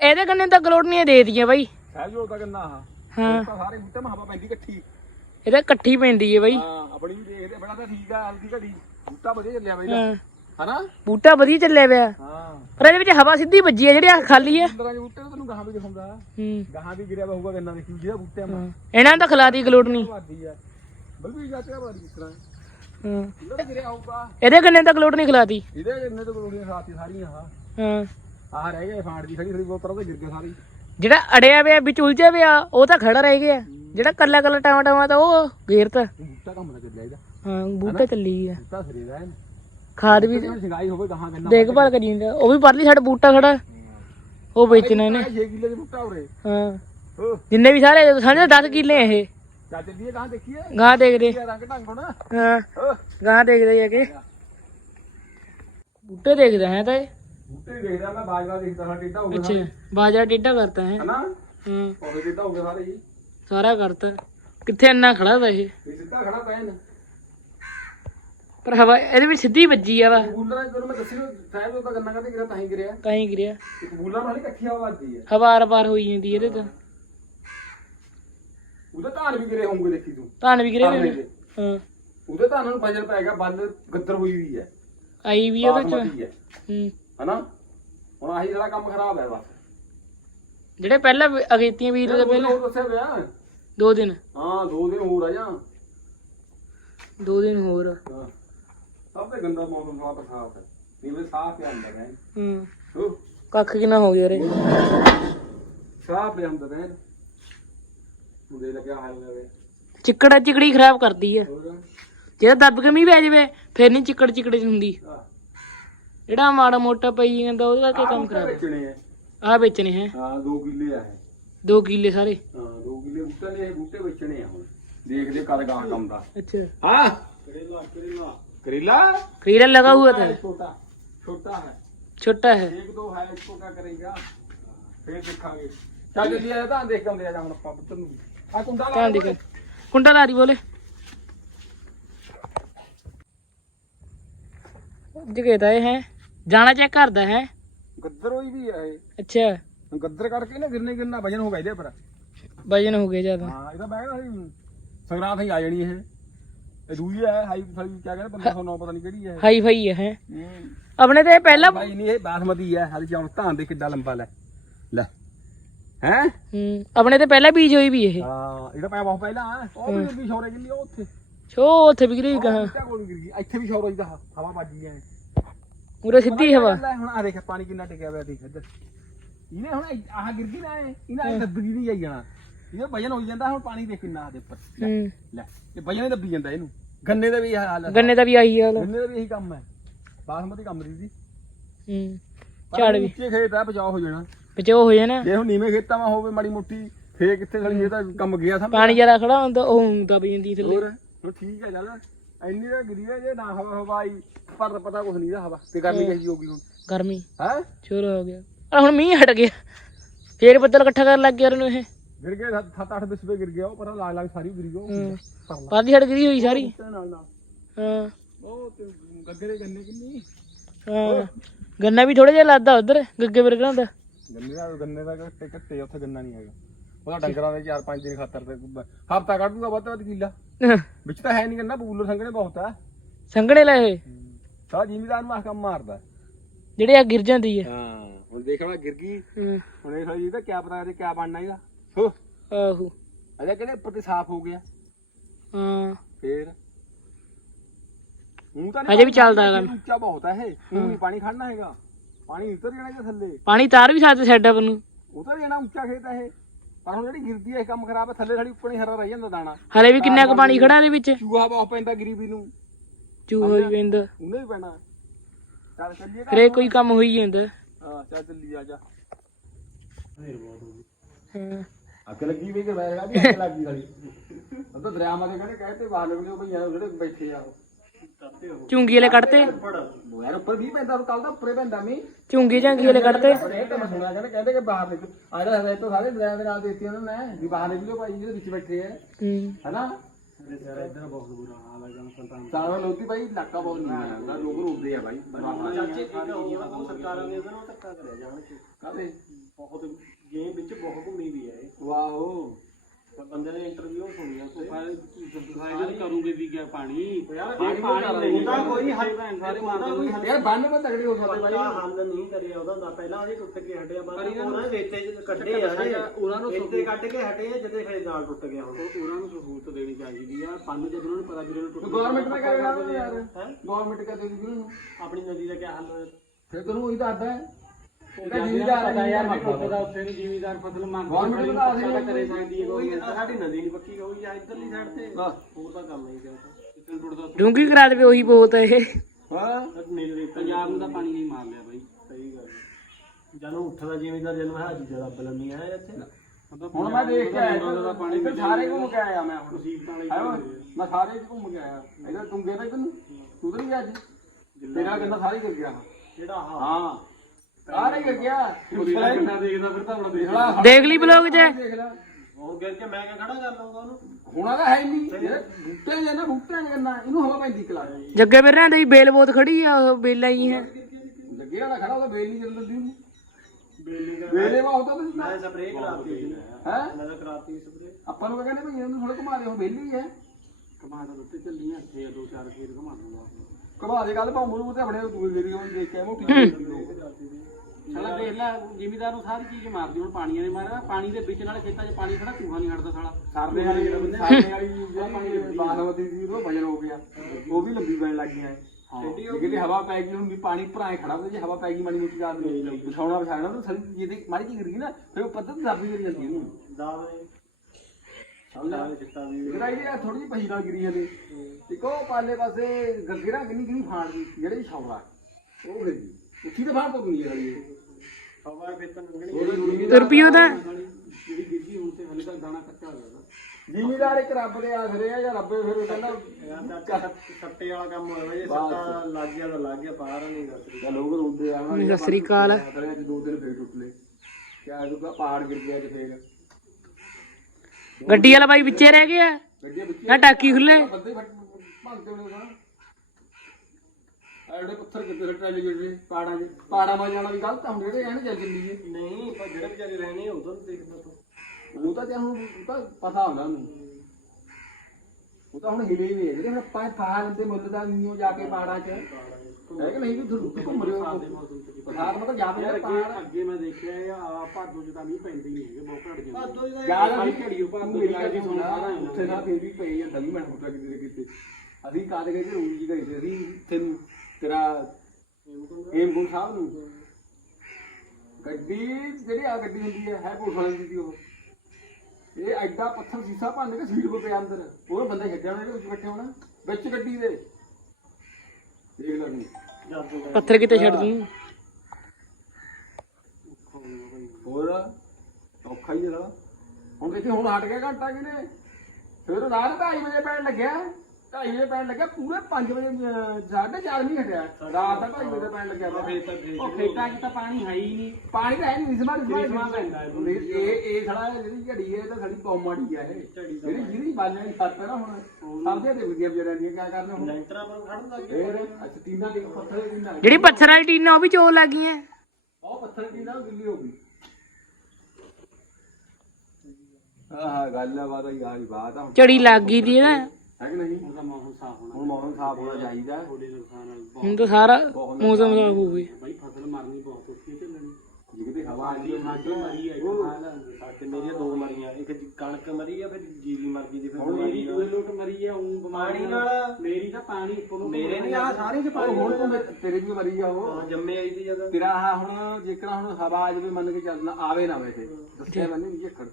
ਆ ਇਹਦੇ ਕੰਨੇ ਤਾਂ ਗਲੋਟਣੀਆਂ ਦੇ ਦਿੱਤੀਆਂ ਬਾਈ। ਹੈ ਹਾਂ ਹਾਂ। ਤਾਂ ਸਾਰੇ ਬੂਟੇ ਮਾ ਹਵਾ ਪੈਂਦੀ ਇਕੱਠੀ। ਇਹਦਾ ਇਕੱਠੀ ਪੈਂਦੀ ਹੈ ਬਾਈ। ਹਾਂ ਆਪਣੀ ਵੀ ਦੇਖਦੇ ਬੜਾ ਤਾਂ ਠੀਕ ਆ ਹਲਦੀ ਘੜੀ। ਬੂਟਾ ਵਧੀਆ ਚੱਲਿਆ ਬਾਈ ਦਾ। ਹਾਂ। ਹਨਾ? ਬੂਟਾ ਵਧੀਆ ਚੱਲਿਆ ਪਿਆ। ਹਾਂ। ਪਰ ਇਹਦੇ ਵਿੱਚ ਹਵਾ ਸਿੱਧੀ ਵੱਜੀ ਹੈ ਜਿਹੜੀ ਆਹ ਖਾਲੀ ਹੈ ਅੰਦਰਾਂ ਦੇ ਬੂਟੇ ਨੂੰ ਤੈਨੂੰ ਗਾਹਾਂ ਵੀ ਦਿਖਾਉਂਦਾ। ਹੂੰ। ਗਾਹਾਂ ਵੀ ਗਿਰਿਆ ਹੋਊਗਾ ਗੰਨਾ ਦੇਖੀ ਜਿਹੜਾ ਬੂਟੇ ਮਾ। ਹਾਂ। ਇਹਨਾਂ ਨੂੰ ਤਾਂ ਖਿਲਾਤੀ ਗਲੋਟਣੀ ਵਾਦੀ ਆ। ਵਾਦੀ ਕਿਸ ਤਰ੍ਹਾਂ ਹਾਂ? ਇਹਦੇ ਕੰਨੇ ਤਾਂ ਗਲੋਟਣੀ ਖਿਲਾਤੀ ਇਹਦੇ ਤੋਂ ਸਾਰੀਆਂ ਆ ਹਾਂ। ਆਹ ਰਹਿ ਗਏ ਫਾਂਡ ਦੀ ਖੜੀ ਖੜੀ ਬੋਤਲ ਤੇ ਗਿਰ ਗਏ ਸਾਰੀ। ਜਿਹੜਾ ਅੜਿਆ ਪਿਆ ਵਿੱਚ ਉਲਝਿਆ ਪਿਆ ਉਹ ਤਾਂ ਖੜਾ ਰਹਿ ਗਿਆ। ਜਿਹੜਾ ਕੱਲਾ ਕੱਲਾ ਟਾਵਾ ਟਾਵਾ ਤਾਂ ਉਹ ਘੇਰਤਾ ਬੂਟਾ ਕੰਮ ਨਾ ਚੱਲਿਆ ਇਹਦਾ। ਹਾਂ ਬੂਟਾ ਚੱਲੀ ਗਿਆ। ਬੂਟਾ ਸਰੀ ਦਾ ਇਹਨੇ ਖਾਦ ਵੀ ਸਿੰਗਾਈ ਹੋਵੇ ਗਾਹਾਂ ਦੇਖਭਾਲ ਕਰੀ ਜਾਂਦਾ ਉਹ ਵੀ ਪਰਲੀ ਸਾਡਾ ਬੂਟਾ ਖੜਾ। ਉਹ ਵੇਚਣਾ ਇਹਨੇ। 6 ਕਿੱਲੇ ਦੇ ਬੂਟਾ ਉਰੇ। ਹਾਂ। ਹੋ ਜਿੰਨੇ ਵੀ ਸਾਰੇ ਸਮਝੋ 10 ਕਿੱਲੇ ਆ ਇਹ। ਚੱਲੀਏ ਦੇਖੀਏ। ਗਾਂ ਦੇਖਦੇ। ਰੰਗ ਢੰਗ ਹੋਣਾ। ਹਾਂ। ਹੋ ਗਾਂ ਦੇਖਦੇ ਜਾ ਕੇ। ਬੂਟੇ ਦੇਖਦਾ ਹੈ ਤਾਂ ਇਹ। ਬੂਟੇ ਹੀ ਦੇਖਦਾ ਮੈਂ ਬਾਜਰਾ ਦੇਖਦਾ ਹਾਂ ਟੇਡਾ ਹੋ ਗਿਆ ਅੱਛਾ ਬਾਜਰਾ ਟੇਢਾ ਕਰਤਾ ਹੈ ਹਨਾ? ਹਾਂ। ਉਹਦੇ ਟੇਡਾ ਹੋ ਗਿਆ ਸਾਰੇ ਜੀ। ਸਾਰਾ ਕਰਤਾ। ਕਿੱਥੇ ਇੰਨਾ ਖੜਾ ਤਾ ਇਹ? ਇਹ ਸਿੱਧਾ ਖੜਾ ਪੈ ਨਾ ਪਰ ਹਵਾ ਇਹਦੇ ਵਿੱਚ ਸਿੱਧੀ ਵੱਜੀ ਆ ਵਾ। ਕਬੂਲਰਾਂ ਜਦੋਂ ਮੈਂ ਦੱਸੀ ਸਾਹਿਬ ਉਹ ਤਾਂ ਗੰਨਾ ਕਹਿੰਦੇ ਗਿਰਿਆ ਤਾਂ ਹੀ ਗਿਰਿਆ। ਤਾਂ ਹੀ ਗਿਰਿਆ। ਕਬੂਲਰਾਂ ਨਾਲ ਇਕੱਠੀ ਹਵਾ ਵੱਜਦੀ ਹੈ ਹਵਾ ਆਰ ਪਾਰ ਹੋਈ ਜਾਂਦੀ ਇਹਦੇ ਤਾਂ। ਉਹਦੇ ਧਾਨ ਵੀ ਗਿਰੇ ਹੋਣਗੇ ਦੇਖੀ ਤੂੰ। ਧਾਨ ਵੀ ਗਿਰੇ ਹੋਏ ਨੇ। ਦੇ। ਹਾਂ। ਉਹਦੇ ਧਾਨ ਨੂੰ ਫਜਲ ਪੈ ਗਿਆ ਬੰਦ ਗੱਦਰ ਹੋਈ ਹੋਈ ਹੈ ਆਈ ਵੀ ਉਹਦੇ ਚ ਹੈ ਹੂੰ। ਹਨਾ? ਹੁਣ ਆਹੀ ਜਿਹੜਾ ਕੰਮ ਖਰਾਬ ਹੈ ਬਸ। ਜਿਹੜੇ ਪਹਿਲਾਂ ਵੀ ਅਗੇਤੀਆਂ ਵੀਰ ਦੇ ਪਹਿਲਾਂ ਉਹ ਦੱਸਿਆ ਪਿਆ। ਦੋ ਦਿਨ। ਹਾਂ ਦੋ ਦਿਨ ਹੋਰ ਆ ਜਾ। ਦੋ ਦਿਨ ਹੋਰ। ਹਾਂ। ਸਭ ਤੋਂ ਗੰਦਾ ਮੌਸਮ ਸਾਫ਼ ਸਾਫ਼ ਹੈ। ਨੀਵੇਂ ਸਾਫ਼ ਹੈ ਅੰਦਰ ਹੈ ਹੂੰ। ਹੋ। ਕੱਖ ਕਿੰਨਾ ਹੋ ਗਿਆ ਰੇ। ਸਾਫ਼ ਹੈ ਅੰਦਰ ਹੈ ਉਹਦੇ ਲੱਗਿਆ ਹਾਲ ਹੋਵੇ ਚਿੱਕੜਾ ਚਿਕੜੀ ਖਰਾਬ ਕਰਦੀ ਆ। ਹੋਰ। ਜੇ ਦੱਬ ਕੇ ਮੀਂਹ ਪੈ ਜਾਵੇ ਫਿਰ ਨਹੀਂ ਚਿੱਕੜ ਚਿਕੜੇ ਚ ਹੁੰਦੀ। ਜਿਹੜਾ ਮਾੜਾ ਮੋਟਾ ਪਈ ਜਾਂਦਾ ਉਹਦੇ ਕਰਕੇ ਕੰਮ ਖਰਾਬ ਵੇਚਣੇ ਆ ਆ ਵੇਚਣੇ ਹੈ ਹਾਂ 2 ਕਿੱਲੇ ਆ ਇਹ ਦੋ ਕਿੱਲੇ ਸਾਰੇ ਹਾਂ 2 ਕਿੱਲੇ ਬੂਟੇ ਨੇ ਇਹ ਬੂਟੇ ਵੇਚਣੇ ਆ ਹੁਣ ਦੇਖਦੇ ਕਦ ਗਾਂ ਕੰਮ ਦਾ अच्छा ਹਾਂ करेला करेला करेला करेला लगा हुआ था छोटा छोटा है छोटा है एक दो है इसको क्या करेगा फिर दिखांगे ਚੱਲ ਜੀ ਆ ਤਾਂ ਦੇਖ ਕੰਦੇ ਆ ਜਾ ਹੁਣ ਆਪਾਂ ਪੁੱਤਰ ਨੂੰ ਆ ਕੁੰਡਾ ਲਾ कहाँ दिखा कुंडा ला रही बोले जगह है ਜਾਣਾ ਚੈੱਕ ਕਰਦਾ ਹੈ? ਗੱਦਰ ਹੋਈ ਵੀ ਆ ਅੱਛਾ। ਗੱਦਰ ਕੱਢ ਨਾ ਗਿਰਨੇ ਗਿਰਨਾ ਵਜਨ ਹੋ ਗਿਆ ਇਹਦੇ ਪਰ ਵਜਨ ਹੋ ਗਿਆ ਜ਼ਿਆਦਾ। ਹਾਂ ਇਹਦਾ ਮੈਂ ਕਹਿੰਦਾ ਸੰਗਰਾਤ ਹੀ ਆ ਜਾਣੀ ਇਹ। ਇਹ ਦੂਈ ਹੈ ਹਾਈ ਫਾਈ ਕੀ ਕਹਿੰਦੇ 1509 ਪਤਾ ਨਹੀਂ ਕਿਹੜੀ ਹੈ ਹਾਈ ਫਾਈ ਹੈ? ਹੈਂ। ਆਪਣੇ ਤੇ ਪਹਿਲਾ ਬਾਈ ਨਹੀਂ ਇਹ ਬਾਸਮਤੀ ਹੈ ਹਾਲੇ ਜਾਣ ਧਾਨ ਦੇ ਕਿੱਡਾ ਲੰਬਾ ਲੈ। ਲੈ। ਹੈ? ਹੂੰ, ਆਪਣੇ ਤੇ ਪਹਿਲਾ ਬੀਜ ਹੋਈ ਵੀ ਇਹ। ਹਾਂ ਇਹਦਾ ਪਾਇਆ ਬਹੁਤ ਪਹਿਲਾਂ ਉਹ ਵੀ ਵੀ ਸ਼ੌਰੇ ਉੱਥੇ। ਛੋ ਉੱਥੇ ਵਿਗਰੀ ਗਾਂ। ਇੱਥੇ ਇੱਥੇ ਵੀ ਸ਼ੌਰੇ ਦਾ ਹਵਾ ਵੱਜੀ ਐ ਪੂਰੇ ਸਿੱਧੀ ਹਵਾ। ਹੁਣ ਆ ਦੇਖ ਪਾਣੀ ਕਿੰਨਾ ਟਿਕਿਆ ਹੋਇਆ ਦੇਖ ਇੱਧਰ। ਇਹਨੇ ਹੁਣ ਆਹ ਗਿਰ ਗਈ ਨਾ ਇਹ, ਇਹਨੇ ਦੱਬੀ ਨਹੀਂ ਜਾਈ ਜਾਣਾ। ਇਹਦਾ ਵਜਨ ਹੋਈ ਜਾਂਦਾ ਹੁਣ ਪਾਣੀ ਦੇ ਕਿੰਨਾ ਦੇ ਉੱਪਰ। ਲੈ, ਹੂੰ। ਲੈ ਇਹ ਜਾਂਦਾ ਇਹਨੂੰ। ਗੰਨੇ ਦਾ ਵੀ ਇਹ ਹਾਲ ਗੰਨੇ ਦਾ ਵੀ ਆਹੀ ਹਾਲ ਗੰਨੇ ਦਾ ਵੀ ਇਹੀ ਕੰਮ ਹੈ। ਬਾਸਮਤੀ ਕੰਮ ਦੀ ਸੀ। ਹੂੰ। ਝਾੜ ਵੀ। ਉੱਚੇ ਖੇਤ ਆ ਬਚਾਅ ਹੋ ਜਾਣਾ। ਬਚੋ ਹੋ ਜਾਣਾ। ਜੇ ਨੀਵੇਂ ਖੇਤਾਂ ਮਾ ਹੋਵੇ ਮਾੜੀ ਮੋਟੀ ਫੇਰ ਕਿੱਥੇ ਸਾਲੀ ਇਹ ਕੰਮ ਗਿਆ ਸਮ ਪਾਣੀ ਜ਼ਿਆਦਾ ਖੜਾ ਹੁੰਦਾ ਉਹ ਦਬ ਜਾਂਦੀ ਥੱਲੇ। ਹੋਰ ਠੀਕ ਹੈ ਚੱਲ। ਇੰਨੀ ਤਾਂ ਗਿਰੀ ਜੇ ਨਾ ਹਵਾ ਹਵਾਈ ਪਰ ਪਤਾ ਕੁਛ ਨਹੀਂ ਦਾ ਹਵਾ ਤੇ ਗਰਮੀ ਕਹੀ ਹੋਗੀ ਹੁਣ? ਗਰਮੀ? ਹੈ? ਸ਼ੁਰੂ ਹੋ ਗਿਆ। ਆ ਹੁਣ ਮੀਂਹ ਹਟ ਗਿਆ। ਫੇਰ ਬੱਦਲ ਇਕੱਠਾ ਕਰਨ ਲੱਗ ਗਿਆ ਉਹਨੂੰ ਇਹ। ਗਿਰ ਗਏ 7-8 ਦਿਸਵੇ ਗਿਰ ਗਿਆ ਉਹ ਪਰ ਲਾਗ ਲਾਗ ਸਾਰੀ ਗਿਰ ਗਈ ਪਾਦੀ ਹਟ ਗਈ ਹੋਈ ਸਾਰੀ। ਨਾਲ ਨਾਲ। ਹਾਂ। ਉਹ ਤੇ ਗੱਗਰੇ ਗੰਨੇ ਕਿੰਨੀ? ਹਾਂ। ਗੰਨਾ ਵੀ ਥੋੜਾ ਜਿਹਾ ਲੱਗਦਾ ਉਧਰ ਗੱਗੇ ਵਰਗਾ ਗੰਨੇ ਦਾ ਗੰਨੇ ਦਾ ਘੱਟੇ ਘੱਟੇ ਉੱਥੇ ਗੰਨਾ ਨਹੀਂ ਹੈਗਾ। ਉਹਦਾ ਡੰਗਰਾਂ ਦੇ 4-5 ਦਿਨ ਖਾਤਰ ਤੇ ਹਫਤਾ ਕੱਢ ਦੂਗਾ ਵੱਧ ਵੱਧ ਕਿੱਲਾ। ਵਿੱਚ ਤਾਂ ਹੈ ਨਹੀਂ ਗੰਨਾ ਬੂਲਰ ਸੰਗਣੇ ਬਹੁਤ ਆ। ਸੰਘਣੇ ਲਾਏ ਸਾਰਾ ਜ਼ਿਮੀਦਾਰ ਨੂੰ ਕੰਮ ਮਾਰਦਾ। ਜਿਹੜੇ ਆ ਗਿਰ ਜਾਂਦੀ ਹੈ ਹਾਂ ਹੁਣ ਦੇਖਣਾ ਗਿਰ ਗਈ। ਹਾਂ। ਹੁਣ ਇਹ ਸਾਲੀ ਇਹਦਾ ਕਿਆ ਪਤਾ ਇਹਦੇ ਕਿਆ ਬਣਨਾ ਇਹਦਾ। ਹੋ। ਆਹੋ। ਅਜਾ ਕਹਿੰਦੇ ਉੱਪਰ ਤੇ ਸਾਫ਼ ਹੋ ਗਿਆ। ਹਾਂ। ਫੇਰ? ਤਾਂ ਅਜੇ ਵੀ ਚੱਲਦਾ ਹੈਗਾ। ਉੱਚਾ ਬਹੁਤ ਹੈ ਇਹ। ਹੁਣ ਨਹੀਂ ਪਾਣੀ ਖੜਨਾ ਹੈਗਾ। ਪਾਣੀ ਉਤਰ ਜਾਣਾ ਇਹਦੇ ਥੱਲੇ। ਪਾਣੀ ਤਾਰ ਵੀ ਸਾਡੇ ਸਾਡਾ ਨੂੰ। ਉਤਰ ਜਾਣਾ ਉੱਚਾ ਖੇਤ ਹੈ ਇਹ। ਪਰ ਹੁਣ ਜਿਹੜੀ ਗਿਰਦੀ ਹੈ ਇਹ ਕੰਮ ਖਰਾਬ ਹੈ ਥੱਲੇ ਥੜੀ ਉੱਪਰ ਨਹੀਂ ਹਰਾ ਰਹਿ ਜਾਂਦਾ ਦਾਣਾ। ਹਲੇ ਵੀ ਕਿੰਨਾ ਕੁ ਪਾਣੀ ਖੜਾ ਇਹਦੇ ਵਿੱਚ? ਚੂਹਾ ਬਹੁਤ ਪੈਂਦਾ ਗਰੀਬੀ ਨੂੰ। ਚੂਹਾ ਵੀ ਪੈਂਦਾ ਉਹਨੇ ਵੀ ਪੈਣਾ। ਚੱਲ ਚੱਲੀਏ ਘਰ। ਹਰੇ ਕੋਈ ਕੰਮ ਹੋਈ ਜਾਂਦਾ। ਹਾਂ ਚੱਲ ਚੱਲੀ ਆ ਜਾ। ਹਾਂ ਅੱਗ ਲੱਗੀ ਵੀ ਕਿ ਮੈਂ ਕਿਹਾ ਵੀ ਅੱਗ ਲੱਗੀ ਸਾਲੀ। ਉਹ ਤਾਂ ਦਰਿਆ ਮਾਦੇ ਕਹਿੰਦੇ ਕਹਤੇ ਬਾਹਰ ਨਿਕਲਿਓ ਭਈਆ ਜਿਹੜੇ ਬੈਠੇ ਆ ਝੁੰਗੀ ਵਾਲੇ ਕੱਢਤੇ? ਉਹ ਯਾਰ ਉੱਪਰ ਵੀ ਪੈਂਦਾ ਕੱਲ ਦਾ ਉੱਪਰੇ ਪੈਂਦਾ ਮੀ ਝੁੰਗੀ ਝਾਂਗੀ ਵਾਲੇ ਕੱਢਤੇ? ਇਹ ਤਾਂ ਮੈਂ ਸੁਣਿਆ ਕਹਿੰਦੇ ਕਹਿੰਦੇ ਕਿ ਬਾਹਰ ਨਿਕਲ ਆ ਜਿਹੜਾ ਹੈ ਤਾਂ ਸਾਰੇ ਦਰਿਆ ਦੇ ਨਾਲ ਦੇਤੀ ਉਹਨਾਂ ਨੇ ਵੀ ਬਾਹਰ ਨਿਕਲਿਓ ਭਾਈ ਜਿਹਦੇ ਵਿੱਚ ਬੈਠੇ ਆ। ਹੂੰ। ਹੈਨਾ? ਸਾਰਾ ਲੋਕੀ ਭਾਈ ਇਲਾਕਾ ਬਹੁਤ ਨਹੀਂ ਹੈ ਲੋਕ ਰੋਂਦੇ ਆ ਭਾਈ ਚਾਚੇ ਇੱਕ ਹੋਰ ਉਹ ਸਰਕਾਰਾਂ ਨੇ ਉਹਦਾ ਧੱਕਾ ਕਰਿਆ ਜਾਣ ਕੇ। ਕਾਹਦੇ? ਬਹੁਤ ਗੇਮ ਵਿੱਚ ਬਹੁਤ ਘੁੰਮੀ ਵੀ ਹੈ ਇਹ। ਵਾਓ। ਬੰਦੇ ਨੇ ਇੰਟਰਵਿਊ ਸੁਣੀਆਂ ਤੇ ਫਾਇਦਾ ਕਰੂਗੇ ਵੀ ਕਿਆ ਪਾਣੀ? ਯਾਰ ਪਾਣੀ ਨਹੀਂ ਉਹਦਾ ਕੋਈ ਹੱਲ ਸਾਰੇ ਮਾਰ ਉਹਦਾ ਕੋਈ ਹੱਲ ਯਾਰ ਬੰਨ ਮੈਂ ਤਗੜੀ ਹੋ ਸਕਦੀ ਪੱਕਾ ਭਾਈ। ਹੱਲ ਨਹੀਂ ਕਰਿਆ ਉਹਦਾ ਨਾ ਪਹਿਲਾਂ ਉਹਦੇ ਟੁੱਟ ਕੇ ਹਟਿਆ ਪਰ ਬਾਅਦ ਇਹਨਾਂ ਨੂੰ- ਉਹਨਾਂ। ਨੇ ਰੇਤੇ ਚ ਕੱਢੇ ਆ ਚੱਕਰ ਉਹਨਾਂ ਨੂੰ ਰੇਤੇ ਕੱਢ ਕੇ ਹਟੇ ਆ ਜਦੇ ਫਿਰ ਨਾਲ ਟੁੱਟ ਗਿਆ ਹੁਣ ਉਹ- ਉਹਨਾਂ ਨੂੰ ਸਹੂਲਤ ਦੇਣੀ ਚਾਹੀਦੀ ਆ। ਪੰਨ ਜਦੋਂ ਉਹਨਾਂ ਨੂੰ ਪਤਾ ਵੀ ਉਹਨਾਂ ਨੂੰ ਗਵਰਨਮੈਂਟ ਨੇ ਕਰਿਆ ਯਾਰ ਹੈਂ? ਗਵਰਨਮੈਂਟ ਕਦੇ ਵੀ ਉਹਨੂੰ ਆਪਣੀ ਨਦੀ ਦਾ ਕੀ ਹੱਲ ਹੋਇਆ? ਫਿਰ ਤੈਨੂੰ ਉਹੀ ਹੈ। ਇਹਦਾ ਜ਼ਿਮੀਦਾਰ ਜ਼ਿਮੀਦਾਰ ਪਤਾ ਯਾਰ ਮਰਦਾ ਮੱਕਾ ਦਾ ਉੱਥੇ ਨੂੰ ਜ਼ਿਮੀਦਾਰ ਫਸਲ ਮੰਗਦੇ ਗਵਰਨਮੈਂਟ ਨੂੰ ਤਾਂ ਆਖਰੀ ਪਤਾ ਕਰੇ ਸਕਦੀ ਹੈ ਕੋਈ ਕੋਈ ਸਾਡੀ ਨਦੀ ਨਹੀਂ ਪੱਕੀ ਹੋਈ ਆ ਇਧਰਲੀ ਸਾਈਡ ਤੇ। ਹਾਂ ਹੋਰ ਤਾਂ ਕੰਮ ਨਹੀਂ ਕਰਦਾ ਕਿਤੇ ਟੁੱਟਦਾ ਡੂੰਗੀ ਕਰਾ ਦੇਵੇ ਉਹੀ ਬਹੁਤ ਹੈ। ਇਹ ਹਾਂ। ਪੰਜਾਬ ਨੂੰ ਤਾਂ ਪਾਣੀ ਨਹੀਂ ਮਾਰ ਲਿਆ ਬਾਈ ਸਹੀ ਗੱਲ ਜਦੋਂ ਉੱਠਦਾ ਜਿਮੀਦਾਰ ਜਨਮ ਹੈ ਜੀ ਰੱਬ ਲੰਮੀ ਆਇਆ ਇੱਥੇ। ਹੁਣ ਮੈਂ ਦੇਖ ਕੇ ਆਇਆ ਦਾ ਇੱਥੇ ਸਾਰੇ ਘੁੰਮ ਕੇ ਆਇਆ ਮੈਂ ਹੁਣ। ਮੈਂ ਸਾਰੇ ਚ ਘੁੰਮ ਕੇ ਆਇਆ। ਇਹਦਾ ਤੂੰ ਗਿਆ ਤਾਂ ਤੈਨੂੰ ਤੂੰ ਤਾਂ ਨਹੀਂ ਗਿਆ ਅੱਜ? ਤੇਰਾ ਗੰਦਾ ਸਾਰੇ ਗਿਰ ਗਿਆ ਜਿਹੜਾ ਆਹ? ਹਾਂ। ਸਾਰੇ ਗਿਰ ਗਿਆ ਮੁਸ਼ਕਲ ਕਿੰਨਾ ਦੇਖਦਾ ਫਿਰ ਤਾਂ ਹੁਣ ਦੇਖ ਦੇਖ ਲੈ। ਦੇਖ ਲਈ ਬਲੌਗ 'ਚ ਦੇਖ ਲੈ। ਹੁਣ ਗਿਰ ਕੇ ਮੈਂ ਕਿਆ ਖੜਾ ਕਰ ਲਵਾਂਗਾ ਉਹਨੂੰ। ਹੋਣਾ ਤਾਂ ਹੈ ਨਹੀਂ। ਜਿਹੜੇ ਬੂਟੇ ਨੇ ਨਾ ਬੂਟੇ ਨੇ ਕਰਨਾ ਇਹਨੂੰ ਹਵਾ ਪੈਂਦੀ ਕਲਾ। ਜੱਗੇ ਵੀਰਾਂ ਦੀ ਬੇਲ ਬਹੁਤ ਖੜੀ ਆ ਉਹ ਬੇਲਾਂ ਹੀ ਹੈ ਲੱਗੇ ਵਾਲਾ ਖੜਾ ਉਹਦਾ ਬੇਲ ਨਹੀਂ ਚੱਲਣ ਦਿੰਦੀ ਉਹਨੂੰ। ਬੇਲੀ ਦਾ ਬੇਲੇ ਵਾ ਉਹਦਾ ਤਾਂ ਮੈਂ ਸਪਰੇਅ ਕਰਾਤੀ। ਹੈ? ਮੈਂ ਤਾਂ ਕਰਾਤੀ ਸਪਰੇਅ ਆਪਾਂ ਨੂੰ ਕਹਿੰਦੇ ਭਈ ਇਹਨੂੰ ਥੋੜਾ ਘੁਮਾ ਦੇ ਉਹ ਬੇਲੀ ਹੈ। ਕਮਾ ਦਾ ਉੱਤੇ ਚੱਲੀਆਂ ਇੱਥੇ ਆ ਦੋ ਚਾਰ ਫੇਰ ਘਮਾ ਦੂੰਗਾ ਘੁਮਾ ਦੇ ਗੱਲ ਭਾਵੇਂ ਨੂੰ ਤੇ ਆਪਣੇ ਦੂਏ ਮੇਰੀ ਉਹ ਦੇਖ ਕੇ ਮੋਟੀ ਸਾਲਾ ਦੇਖ ਲੈ ਜ਼ਿਮੀਦਾਰ ਨੂੰ ਸਾਰੀ ਚੀਜ਼ ਮਾਰਦੀ ਹੁਣ ਪਾਣੀਆਂ ਨੇ ਮਾਰਿਆ ਪਾਣੀ ਦੇ ਵਿੱਚ ਨਾਲ ਖੇਤਾਂ 'ਚ ਪਾਣੀ ਖੜਾ ਚੂਹਾ ਨਹੀਂ ਹਟਦਾ ਸਾਲਾ। ਸਰਦੇ ਵਾਲੀ ਸਰਦੇ ਵਾਲੀ ਜਿਹੜੀ ਬਾਸਮਤੀ ਸੀ ਉਹ ਵਜਨ ਹੋ ਗਿਆ। ਉਹ ਵੀ ਲੰਬੀ ਪੈਣ ਲੱਗ ਗਿਆ ਐਡੀ ਹੋ ਗਈ ਹਵਾ ਪੈ ਗਈ ਵੀ ਪਾਣੀ ਭਰਾਏ ਖੜਾ ਹੁੰਦਾ ਜੇ ਹਵਾ ਪੈ ਗਈ ਮਾੜੀ ਮੋਟੀ ਰਾਤ ਨੂੰ ਵਿਛਾਉਣਾ ਵਿਛਾਣਾ ਤਾਂ ਸਾਰੀ ਜਿਹਦੀ ਮਾੜੀ ਜਿਹੀ ਗਿਰ ਗਈ ਨਾ ਫਿਰ ਉਹ ਪੱਧਰ ਦਰਦੀ ਕਰੀ ਜਾਂਦੀ ਇਹਨੂੰ। ਦਾਵ ਜਿਹੜਾ ਇਹ ਥੋੜੀ ਜਿਹੀ ਪਹੀ ਨਾਲ ਗਿਰੀ ਹਲੇ ਇੱਕ ਉਹ ਪਾਲੇ ਪਾਸੇ ਗੱਗੇਰਾ ਕਿੰਨੀ ਕਿੰਨੀ ਫਾੜ ਗਈ ਜਿਹੜੀ ਛਾਉਣਾ ਉਹ ਗਿਰ ਗਈ। ਉੱਥੀ ਤੇ ਫਾੜ ਪਉਂਦੀ ਹੈ ਹਲੀ ਹਵਾ ਫੇਤਨ ਲੰਗਣੀ ਉਹਦੀ ਰੂੜੀ ਤੁਰ ਪਿਓ ਤਾਂ। ਜਿਹੜੀ ਗਿਰਦੀ ਹੁਣ ਤੇ ਹਲੇ ਤੱਕ ਦਾਣਾ ਕੱਚਾ ਹੋ ਜਾਂਦਾ ਜ਼ਿਮੀਦਾਰ ਇੱਕ ਰੱਬ ਦੇ ਆਸਰੇ ਆ ਜਾਂ ਰੱਬੇ ਫਿਰ ਉਹ ਕਹਿੰਦਾ ਯਾਰ ਚਾਚਾ ਸੱਟੇ ਵਾਲਾ ਕੰਮ ਹੋਇਆ ਵਾ, ਜੇ ਸੱਟਾ ਲੱਗ ਗਿਆ ਤਾਂ ਲੱਗ ਗਿਆ ਬਾਹਰ ਨਹੀਂ ਦੱਸ ਜਾਂ ਲੋਕ ਰੋਂਦੇ ਆ ਸਤਿ ਸ੍ਰੀ ਅਕਾਲ। ਅੱਜ ਦੋ ਦਿਨ ਫੇਰ ਟੁੱਟ ਲਏ ਕਿਆ ਦੁਗਾ ਪਹਾੜ ਗਿਰ ਗਿਆ ਅੱਜ ਫੇਰ। ਗੱਡੀ ਵਾਲਾ ਬਾਈ ਵਿੱਚੇ ਰਹਿ ਗਿਆ। ਗੱਡੀ ਵਿੱਚ ਨਾ ਟਾਕੀ ਖੁੱਲੇ ਬੰਦੇ ਭੰਗਦੇ ਹੋਣੇ ਸਾਂ ਐਡੇ ਪੱਥਰ ਕਿੱਥੇ ਸੇ ਟਰਾਲੀ ਜਿਹੜੇ ਪਹਾੜਾਂ 'ਚ ਪਹਾੜਾਂ 'ਮਾ ਜਾਣਾ ਵੀ ਗਲਤ ਆ ਹੁਣ ਜਿਹੜੇ ਐਨ ਚੱਲ ਚੱਲੀ ਏ। ਨਹੀਂ ਪਰ ਜਿਹੜੇ ਵਿਚਾਰੇ ਰਹਿਣੇ ਉਦੋਂ ਨਹੀਂ ਦੇਖਦਾ ਤੂੰ। ਉਹ ਤਾਂ ਤੇ ਹੁਣ ਉਹ ਤਾਂ ਪਤਾ ਹੁੰਦਾ ਉਹਨੂੰ। ਉਹ ਤਾਂ ਹੁਣ ਹਿਲੇ ਹੀ ਨਹੀਂ ਜਿਹੜੇ ਹੁਣ ਪੰਜ ਪਹਾੜ ਤੇ ਮੁੱਲ ਦਾ ਨਿਓ ਜਾ ਕੇ ਪਹਾੜਾਂ 'ਚ। ਹੈ ਕਿ ਨਹੀਂ ਵੀ ਤੁਸੀਂ ਘੁੰਮ ਰਹੇ ਹੋ ਪਹਾੜ ਮਤਲਬ ਜਾ ਕੇ ਅੱਗੇ ਪਹਾੜ ਅੱਗੇ ਮੈਂ ਦੇਖਿਆ ਇਹ ਆ ਭਾਦੋ ਚ ਤਾਂ ਮੀਂਹ ਪੈਂਦੇ ਹੀ ਨਹੀਂ ਹੈਗੇ ਬਹੁਤ ਘੱਟ ਜਾਂਦੇ ਭਾਦੋ ਦਾ ਯਾਰ ਅਸੀਂ ਘੜੀ ਉਹ ਭਾਦੋ ਮੇਰੀ ਦੀ ਗੱਲ ਸੁਣਾ ਉੱਥੇ ਨਾ ਫੇਰ ਵੀ ਪਈ ਜਾਂਦਾ ਵੀ ਮੈਂ ਹੋਟਲ ਕਿਤੇ ਕਿਤੇ। ਅਸੀਂ ਕਾਦ ਗਏ ਤੇ ਰੂੜੀ ਜੀ ਗਏ ਸੀ ਅਸੀਂ ਤੈਨੂੰ ਤੇਰਾ ਏਮਗੁੰਡ ਸਾਹਿਬ ਨੂੰ। ਗੱਡੀ ਜਿਹੜੀ ਆ ਗੱਡੀ ਹੁੰਦੀ ਹੈ ਹੈ ਪੁਲਿਸ ਵਾਲੀ ਦੀ ਸੀ ਉਹ। ਇਹ ਐਡਾ ਪੱਥਰ ਸੀਸਾ ਭੰਨ ਕੇ ਸੀਟ 'ਤੇ ਪਿਆ ਅੰਦਰ। ਉਹ ਬੰਦੇ ਛੱਡਿਆ ਉਹਨੇ ਵਿੱਚ ਬੈਠੇ ਹੋਣਾ। ਵਿੱਚ ਗੱਡੀ ਦੇ। ਦੇਖ ਲੈ ਤੂੰ। ਜਾਦੂ ਦਾ ਪੱਥਰ ਕਿਤੇ ਛੱਡ ਦੂੰ। ਹੋਰ ਔਖਾ ਹੀ ਇਹਦਾ। ਹੁਣ ਦੇਖੀ ਹੁਣ ਹਟ ਗਿਆ ਘੰਟਾ ਕਿਨੇ? ਫਿਰ ਰਾਤ 2:30 ਵਜੇ ਪੈਣ ਲੱਗਿਆ। 2:30 ਵਜੇ ਪੈਣ ਲੱਗਿਆ ਪੂਰੇ 5 ਵਜੇ ਸਾਢੇ 4 ਨਹੀਂ ਹਟਿਆ। ਰਾਤ ਦਾ 2:30 ਵਜੇ ਪੈਣ ਲੱਗਿਆ ਤਾ। ਉਹ ਖੇਤਾਂ 'ਚ ਤਾਂ ਪਾਣੀ ਹੈ ਹੀ ਨਹੀਂ। ਪਾਣੀ ਤਾਂ ਹੈ ਨਹੀਂ ਇਸ ਵਾਰ ਰਿਸਮਾ ਪੈਂਦਾ ਹੈ। ਇਹ ਇਹ ਸਾਲਾ ਜਿਹੜੀ ਝੜੀ ਹੈ ਇਹ ਤਾਂ ਸਾਡੀ ਕੌਮਾੜੀ ਆ ਇਹ। ਜਿਹੜੀ ਜਿਹਦੀ ਬਾਲਿਆਂ ਦੀ ਛੱਤ ਹੈ ਨਾ ਹੁਣ ਸਭ ਦੇ ਵਿਗਦੀਆਂ ਵਿਚਾਰਿਆਂ ਦੀਆਂ ਕਿਆ ਕਰਨ ਹੁਣ? ਲੈਂਟਰਾਂ ਪਰ ਖੜਨ ਲੱਗ ਗਏ। ਫੇਰ ਅੱਛਾ ਟੀਨਾ ਦੇ ਪੱਥਰ ਦੀ ਟੀਨਾ ਜਿਹੜੀ ਪੱਥਰ ਵਾਲੀ ਟੀਨਾਂ ਉਹ ਵੀ ਚੋਲ ਲੱਗ ਗਈਆਂ। ਉਹ ਪੱਥਰ ਦੀ ਟੀਨਾ ਉਹ ਗਿੱਲੀ ਹੋ ਗਈ। ਆਹ ਗੱਲ ਆ ਬਾਤ ਆ ਹੀ ਬਾਤ ਆ ਝੜੀ ਲੱਗ ਗਈ ਦੀ ਨਾ। ਹੈ ਕਿ ਨਹੀਂ? ਉਹਦਾ ਮੌਸਮ ਸਾਫ਼ ਹੋਣਾ ਹੁਣ ਮੌਸਮ ਸਾਫ਼ ਹੋਣਾ ਚਾਹੀਦਾ ਥੋੜੇ ਨੁਕਸਾਨ ਨਾਲ ਬਹੁਤ। ਹੁਣ ਤਾਂ ਸਾਰਾ ਮੌਸਮ ਦਾ ਹੋ ਗਿਆ ਬਾਈ ਫਸਲ ਮਰਨੀ ਬਹੁਤ ਔਖੀ ਹੈ ਝੱਲਣੀ ਜਿਗਦੇ ਹਵਾ ਆਉਂਦੀ ਹੈ ਸਾਡੀ ਮਰੀ ਹੈ ਸਾਡੇ ਮੇਰੀਆਂ ਦੋ ਮਰੀਆਂ ਇੱਕ ਕਣਕ ਮਰੀ ਆ ਫਿਰ ਜੀਰੀ ਮਰ ਗਈ ਜੀ ਫਿਰ ਹੁਣ ਮਰੀ। ਦੂਏ ਲੋਟ ਮਰੀ ਆ ਉਹ ਬਿਮਾਰੀ ਨਾਲ- ਮੇਰੀ ਤਾਂ ਪਾਣੀ ਉੱਪਰ ਨੂੰ ਮੇਰੇ ਨਹੀਂ ਆ ਸਾਰੇ ਚ ਉਹ ਪਾਣੀ ਹੁਣ ਤੂੰ ਮੇ- ਤੇਰੇ ਵੀ ਮਰੀ ਆ ਉਹ। ਹਾਂ, ਜੰਮੇ ਆਈ ਸੀ ਜਦੋਂ। ਤੇਰਾ ਆਹ ਹੁਣ ਜੇਕਣਾ ਹੁਣ ਹਵਾ ਆ ਜਾਵੇ ਮੰਨ ਕੇ ਚੱਲਣਾ ਆਵੇ ਨਾ ਵੈਸੇ ਦੱਸਿਆ ਮੈਨੂੰ ਨਹੀਂ ਝੱਖੜ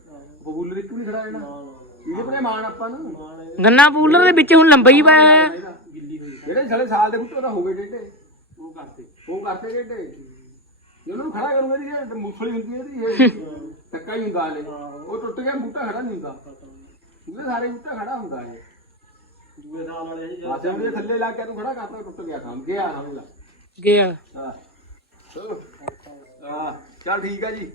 ਬਬੂਲਰ ਇੱਕ ਵੀ ਖੜਾ ਰਹਿਣਾ। ਇਹਦੇ ਮਾਣ ਆਪਾਂ ਨੂੰ। ਗੰਨਾ ਪੂਲਰ ਦੇ ਵਿੱਚ ਹੁਣ ਲੰਬਾ ਹੀ ਪਾਇਆ ਹੋਇਆ। ਹੋਈ ਜਿਹੜੇ ਸਾਲੇ ਸਾਲ ਦੇ ਬੁੱਟੇ ਤਾਂ ਹੋ ਗਏ ਡੇਡੇ ਉਹ ਕਰਤੇ ਉਹ ਕਰਤੇ ਡੇਡੇ ਜੇ ਉਹਨੂੰ ਖੜਾ ਕਰੂਗਾ ਇਹਦੀ ਇਹ ਮੂੰਗਫਲੀ ਹੁੰਦੀ ਹੈ ਇਹਦੀ ਇਹ ਟੱਕਾ ਹੀ ਹੁੰਦਾ ਹਲੇ ਉਹ ਟੁੱਟ ਗਿਆ ਬੂਟਾ ਖੜਾ ਨਹੀਂ ਹੁੰਦਾ। ਉਹਦੇ ਸਾਰੇ ਬੂਟਾ ਖੜਾ ਹੁੰਦਾ ਇਹ। ਦੂਏ ਸਾਲ ਵਾਲੇ ਜੀ ਆਸੇ ਉਹਦੇ ਥੱਲੇ ਲਾ ਕੇ ਤੂੰ ਖੜਾ ਕਰਤਾ ਟੁੱਟ ਗਿਆ ਕੰਮ ਗਿਆ ਸਮਝ ਲਾ। ਗਿਆ। ਹਾਂ। ਚਲੋ। ਹਾਂ। ਚੱਲ ਠੀਕ ਆ ਜੀ।